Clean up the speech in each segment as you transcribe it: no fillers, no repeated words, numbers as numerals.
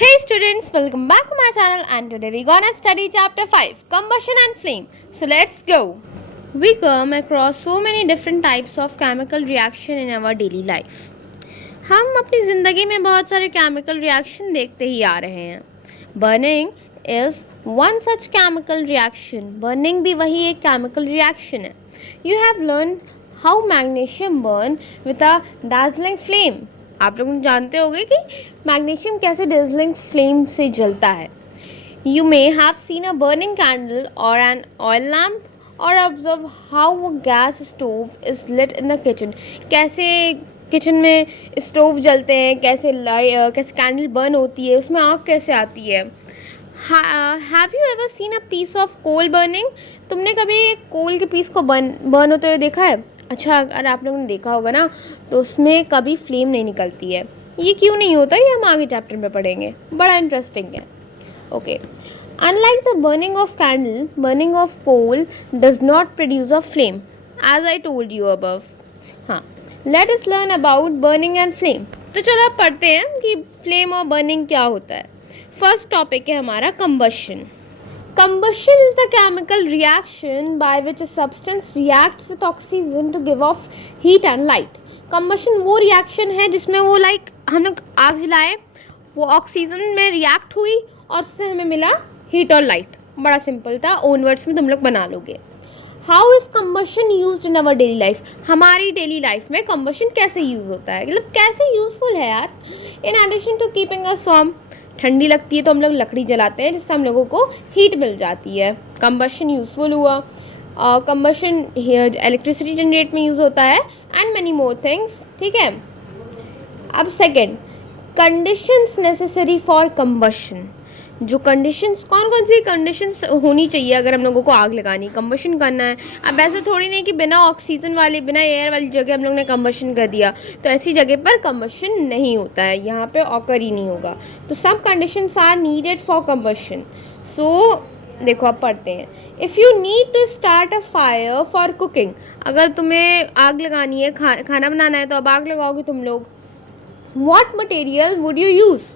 Hey students, welcome back to my channel and today we're gonna study chapter 5 Combustion and Flame. So let's go. We come across so many different types of chemical reaction in our daily life. हम अपनी ज़िंदगी में बहुत सारे chemical reaction देखते ही आ रहे हैं. Burning is one such chemical reaction. Burning भी वही एक chemical reaction है. You have learned how magnesium burn with a dazzling flame. आप लोग जानते होंगे कि मैग्नीशियम कैसे डेजलिंग फ्लेम से जलता है. You may have seen a burning candle और एन ऑयल लैम्प और observe how a gas stove is lit in the kitchen. कैसे किचन में स्टोव जलते हैं, कैसे कैंडल बर्न होती है, उसमें आग कैसे आती है. Have you ever seen a piece of coal burning. तुमने कभी कोल के पीस को बर्न होते हुए देखा है? अच्छा, अगर आप लोगों ने देखा होगा ना तो उसमें कभी फ्लेम नहीं निकलती है. ये क्यों नहीं होता, ये हम आगे चैप्टर में पढ़ेंगे, बड़ा इंटरेस्टिंग है. Okay. Unlike the burning of candle, burning of coal does not produce a flame as I told you above. हाँ, let us learn about burning and flame. तो चलो अब पढ़ते हैं कि फ्लेम और बर्निंग क्या होता है. फर्स्ट टॉपिक है हमारा combustion. Combustion is the chemical reaction by which a substance reacts with oxygen to give off heat and light. Combustion वो reaction है जिसमें वो हम लोग आग जलाए, वो ऑक्सीजन में रिएक्ट हुई और उससे हमें मिला हीट और लाइट. बड़ा सिंपल था, ओन वर्ड्स में तुम लोग बना लोगे. How is combustion use in our daily life. हमारी डेली लाइफ में कम्बशन कैसे यूज होता है, मतलब कैसे यूजफुल है यार. In addition to keeping us warm, ठंडी लगती है तो हम लोग लकड़ी जलाते हैं जिससे हम लोगों को हीट मिल जाती है. कंबशन यूजफुल हुआ. कंबशन इलेक्ट्रिसिटी जनरेट में यूज़ होता है एंड मैनी मोर थिंग्स. ठीक है. अब second, conditions necessary for combustion. जो कंडीशंस, कौन कौन सी कंडीशंस होनी चाहिए अगर हम लोगों को आग लगानी, कंबशन करना है. अब ऐसे थोड़ी नहीं कि बिना ऑक्सीजन वाली, बिना एयर वाली जगह हम लोग ने कंबशन कर दिया तो ऐसी जगह पर कंबशन नहीं होता है, यहाँ पे ऑकर ही नहीं होगा. तो सब conditions are needed for combustion. So देखो अब पढ़ते हैं. If you need to start a fire for cooking, अगर तुम्हें आग लगानी है, खाना बनाना है तो अब आग लगाओगे तुम लोग. What material would you use.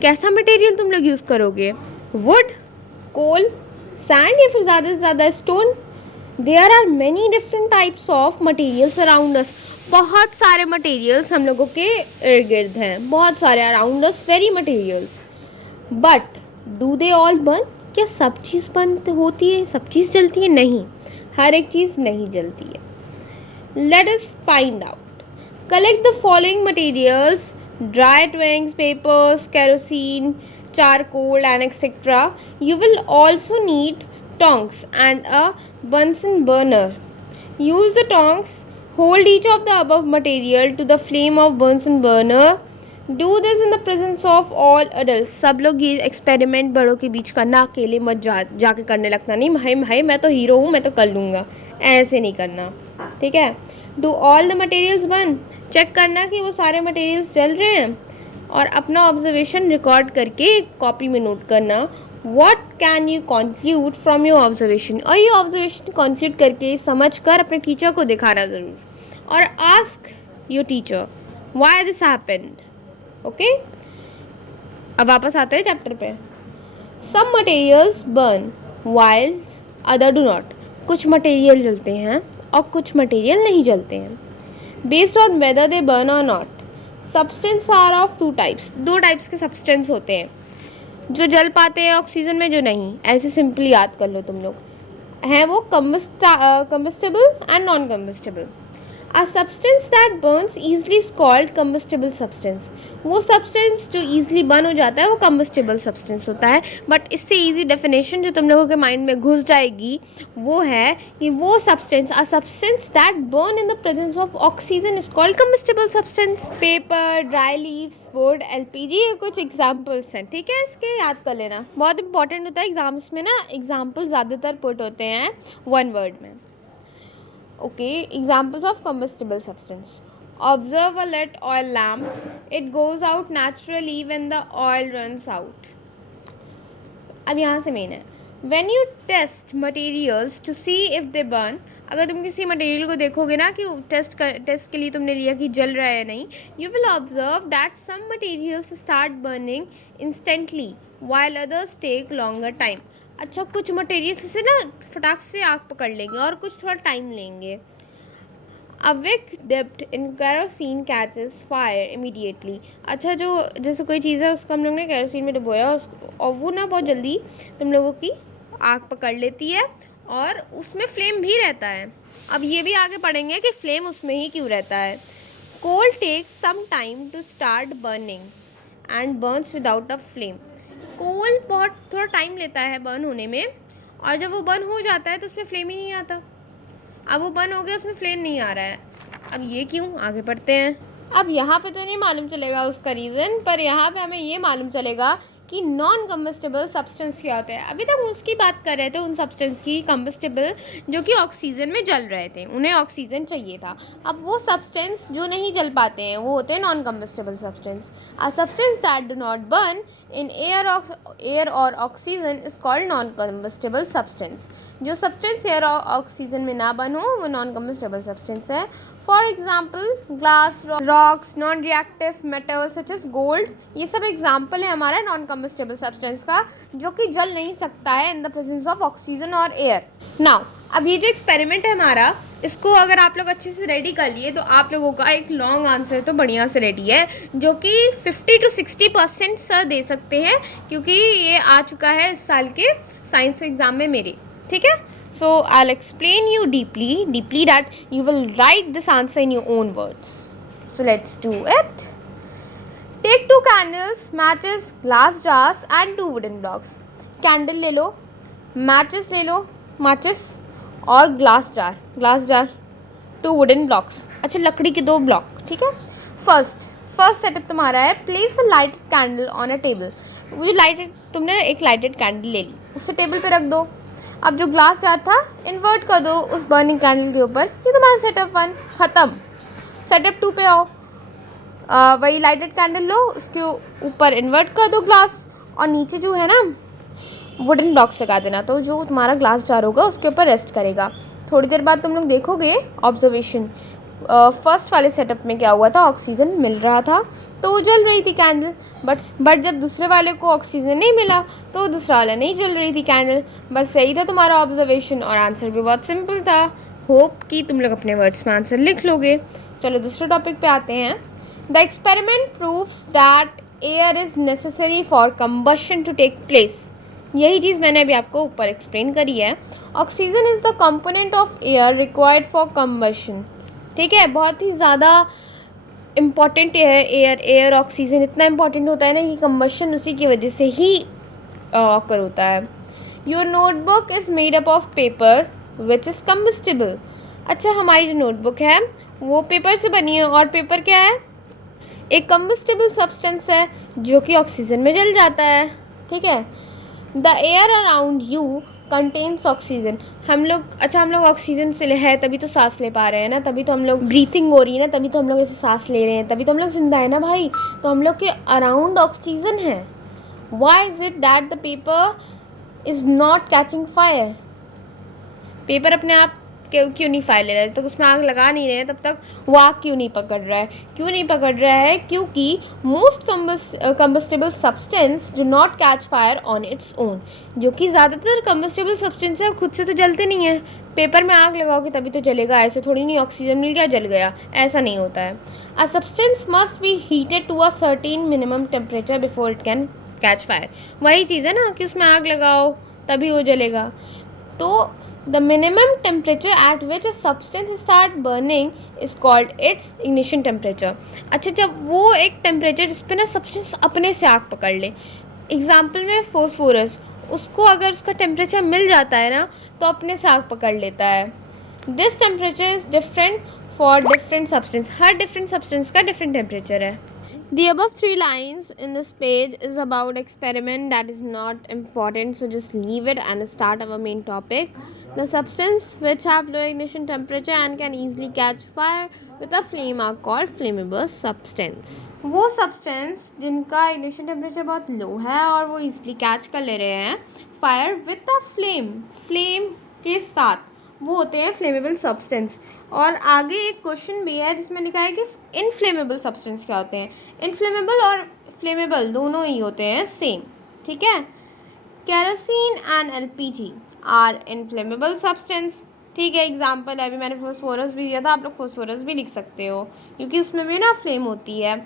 कैसा मटेरियल तुम लोग यूज़ करोगे? वुड, कोल, सैंड या फिर ज़्यादा से ज़्यादा stone. There are many different types of materials around us. बहुत सारे मटेरियल्स हम लोगों के इर्द गिर्द हैं, बहुत सारे around us very materials. But do they all burn. क्या सब चीज़ बंद होती है, सब चीज़ जलती है? नहीं, हर एक चीज़ नहीं जलती है. Let us find out. Collect the following materials: dry twigs, papers, kerosene, charcoal and etc. You will also need tongs and a Bunsen burner. Use the tongs, hold each of the above material to the flame of Bunsen burner. Do this in the presence of all adults. सब लोग ये experiment बड़ों के बीच करना, अकेले मत जाके करने लगना. नहीं भाई भाई मैं तो हीरो हूँ, मैं तो कर लूँगा, ऐसे नहीं करना. ठीक है. Do all the materials burn. Check करना कि वो सारे मटेरियल्स जल रहे हैं और अपना ऑब्जर्वेशन रिकॉर्ड करके कॉपी में नोट करना. What can you conclude from your observation. और ये ऑब्जर्वेशन कंक्लूड करके समझ कर अपने टीचर को दिखाना ज़रूर. और ask your teacher why this happened. Okay. अब वापस आते हैं चैप्टर पे. Some materials burn while other do not. कुछ मटेरियल जलते हैं और कुछ मटेरियल नहीं जलते हैं. Based on whether they burn or not. Substance are of two types. दो टाइप्स के सब्सटेंस होते हैं, जो जल पाते हैं ऑक्सीजन में, जो नहीं. ऐसे सिंपली याद कर लो तुम लोग. हैं वो combustible and non combustible. A substance that burns easily is called combustible substance. वो सब्सटेंस जो ईजिली बर्न हो जाता है वो combustible substance होता है. बट इससे ईजी डेफिनेशन जो तुम लोगों के माइंड में घुस जाएगी वो है कि वो substance, a substance that burn in the presence of oxygen is called combustible substance. Paper, dry leaves, would, LPG, ये कुछ एग्जाम्पल्स हैं. ठीक है, इसके याद कर लेना, बहुत इंपॉर्टेंट होता है एग्जाम्स में ना. एग्जाम्पल ज़्यादातर पुट होते हैं वन वर्ड में. Okay, examples of combustible substance. Observe a lit oil lamp. It goes out naturally when the oil runs out. अब यहाँ से मेन है. When you test materials to see if they burn, अगर तुम किसी material को देखोगे ना कि टेस्ट के लिए तुमने लिया कि जल रहा है या नहीं, you will observe that some materials start burning instantly while others take longer time. अच्छा, कुछ मटेरियल्स से ना फटाक से आग पकड़ लेंगे और कुछ थोड़ा टाइम लेंगे। A wick dipped in kerosene catches fire immediately। अच्छा, जो जैसे कोई चीज़ है उसको हम लोग ने केरोसिन में डुबोया और वो ना बहुत जल्दी तुम लोगों की आग पकड़ लेती है और उसमें फ्लेम भी रहता है। अब ये भी आगे पढ़ेंगे कि फ्लेम उसमें ही क्यों रहता है। Coal takes some time to start burning and burns without a flame. Coal बहुत थोड़ा टाइम लेता है बर्न होने में, और जब वो बर्न हो जाता है तो उसमें फ्लेम ही नहीं आता। अब वो बर्न हो गया, उसमें फ्लेम नहीं आ रहा है। अब ये क्यों, आगे पढ़ते हैं। अब यहाँ पे तो नहीं मालूम चलेगा उसका रीज़न, पर यहाँ पे हमें ये मालूम चलेगा कि नॉन कम्बस्टेबल सब्सटेंस क्या होता है। अभी तक हम उसकी बात कर रहे थे, उन सब्सटेंस की, कम्बस्टेबल जो कि ऑक्सीजन में जल रहे थे, उन्हें ऑक्सीजन चाहिए था। अब वो सब्सटेंस जो नहीं जल पाते हैं वो होते हैं non combustible substance. A substance that do not burn in air और oxygen is called non combustible substance. जो सब्सटेंस एयर और ऑक्सीजन में ना बन हो वो नॉन कम्बस्टेबल सब्सटेंस है। For example glass, rocks, non reactive metal such as gold, ये सब एग्जाम्पल है हमारा नॉन कम्बस्टेबल सब्सटेंस का, जो कि जल नहीं सकता है in the presence of oxygen और एयर। नाउ अब ये जो एक्सपेरिमेंट है हमारा, इसको अगर आप लोग अच्छे से रेडी कर लिए तो आप लोगों का एक लॉन्ग आंसर तो बढ़िया से रेडी है, जो कि 50 to 60% सर दे सकते हैं, क्योंकि ये आ चुका है इस साल के साइंस एग्जाम में मेरे। ठीक है, so I'll explain you deeply that you will write this answer in your own words. So let's do it. Take 2 candles, matches, glass jars and 2 wooden blocks. Candle ले लो, matches ले लो, matches, और glass jar, 2 wooden blocks। अच्छा, लकड़ी के 2 block. ठीक है, first setup तुम्हारा है, place a lighted candle on a table. वो जो तुमने एक लाइटेड कैंडल ले ली, उसे टेबल पे रख दो। अब जो ग्लास जार था इन्वर्ट कर दो उस बर्निंग कैंडल के ऊपर। ये तुम्हारा सेटअप 1 ख़त्म। सेटअप 2 पे आओ, वही लाइटेड कैंडल लो, उसके ऊपर इन्वर्ट कर दो ग्लास, और नीचे जो है ना वुडन ब्लॉक्स लगा देना, तो जो तुम्हारा ग्लास जार होगा उसके ऊपर रेस्ट करेगा। थोड़ी देर बाद तुम लोग देखोगे ऑब्जर्वेशन, फर्स्ट वाले सेटअप में क्या हुआ था, ऑक्सीजन मिल रहा था तो वो जल रही थी कैंडल, बट जब दूसरे वाले को ऑक्सीजन नहीं मिला तो दूसरा वाला नहीं जल रही थी कैंडल। बस सही था तुम्हारा ऑब्जर्वेशन, और आंसर भी बहुत सिंपल था। होप कि तुम लोग अपने वर्ड्स में आंसर लिख लोगे। चलो दूसरे टॉपिक पे आते हैं। The experiment proves that air is necessary for combustion to take place. यही चीज़ मैंने अभी आपको ऊपर एक्सप्लेन करी है। Oxygen is the component of air required for combustion. ठीक है, बहुत ही ज़्यादा इम्पॉर्टेंट है एयर ऑक्सीजन, इतना इम्पॉर्टेंट होता है ना कि कंबशन उसी की वजह से ही ऑकर होता है। Your notebook is made up of paper which is combustible. अच्छा, हमारी जो नोटबुक है वो पेपर से बनी है, और पेपर क्या है, एक कम्बस्टिबल सब्सटेंस है जो कि ऑक्सीजन में जल जाता है। ठीक है, the air around you contains oxygen. हम लोग ऑक्सीजन से है तभी तो सांस ले पा रहे हैं ना, तभी तो हम लोग ब्रीथिंग हो रही है ना, तभी तो हम लोग ऐसे सांस ले रहे हैं, तभी तो हम लोग जिंदा है ना भाई। तो हम लोग के अराउंड ऑक्सीजन है। Why is it that the paper is not catching fire. Paper अपने आप क्यों नहीं फायर ले रहा है, जब तक उसमें आग लगा नहीं रहे हैं तब तक वो आग क्यों नहीं पकड़ रहा है, क्योंकि most combustible substance do not catch fire on its own. जो कि ज़्यादातर कम्बस्टेबल सब्सटेंस है खुद से तो जलते नहीं है। पेपर में आग लगाओगे तभी तो जलेगा, ऐसे थोड़ी नहीं ऑक्सीजन मिल गया जल गया, ऐसा नहीं होता है। A substance must be heated to a certain minimum temperature before it can catch fire. वही चीज़ है ना कि उसमें आग लगाओ तभी वो जलेगा। तो the minimum temperature at which a substance start burning is called its ignition temperature। अच्छा, जब वो एक टेम्परेचर जिस पे ना सब्सटेंस अपने से आग पकड़ ले, एग्जाम्पल में फॉस्फोरस, उसको अगर उसका टेम्परेचर मिल जाता है ना तो अपने से आग पकड़ लेता है। This temperature is different for different substance. Her different substance का डिफरेंट टेम्परेचर है। The above 3 lines in this page is about experiment that is not important, so just leave it and start our main topic. The substance which have low ignition temperature and can easily catch fire with a flame are called flammable substance। वो substance जिनका ignition temperature बहुत low है और वो easily catch कर ले रहे हैं fire with a flame के साथ, वो होते हैं फ्लेमेबल सब्सटेंस। और आगे एक क्वेश्चन भी है जिसमें लिखा है कि इनफ्लेमेबल सब्सटेंस क्या होते हैं। इनफ्लेमेबल और फ्लेमेबल दोनों ही होते हैं सेम, ठीक है। Kerosene and LPG are inflammable substance, ठीक है। एग्जाम्पल है, अभी मैंने फॉस्फोरस भी दिया था, आप लोग फॉस्फोरस भी लिख सकते हो क्योंकि उसमें भी ना फ्लेम होती है।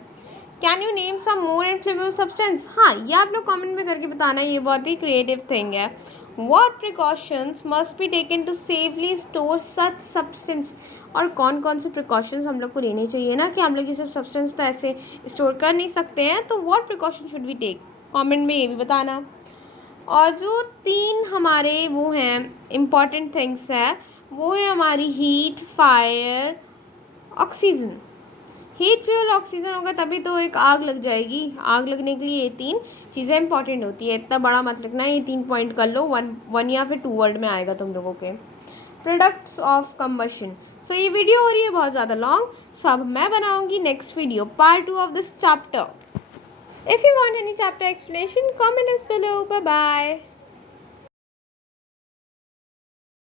Can you name some more inflammable substance? हाँ, ये आप लोग कमेंट में करके बताना, ये बहुत ही क्रिएटिव थिंग है। What precautions must be taken to safely store such substance? और कौन कौन से प्रिकॉशंस हम लोग को लेने चाहिए ना, कि हम लोग ये सब सब्सटेंस तो ऐसे स्टोर कर नहीं सकते हैं, तो what precaution should we take? Comment में ये भी बताना। और जो 3 हमारे वो हैं इम्पॉर्टेंट थिंग्स है, वो है हमारी heat, fire, oxygen. Heat, fuel, oxygen होगा तभी तो एक आग लग जाएगी। आग लगने के लिए ये 3 चीज़ें इंपॉर्टेंट होती है। इतना बड़ा मत लिखना, ये 3 पॉइंट कर लो, वन या फिर 2 वर्ड में आएगा तुम लोगों के। Products of combustion. सो ये वीडियो हो रही है बहुत ज़्यादा लॉन्ग, सो अब मैं बनाऊंगी next video part 2 of this chapter. If you want any chapter explanation comment is below. Bye bye.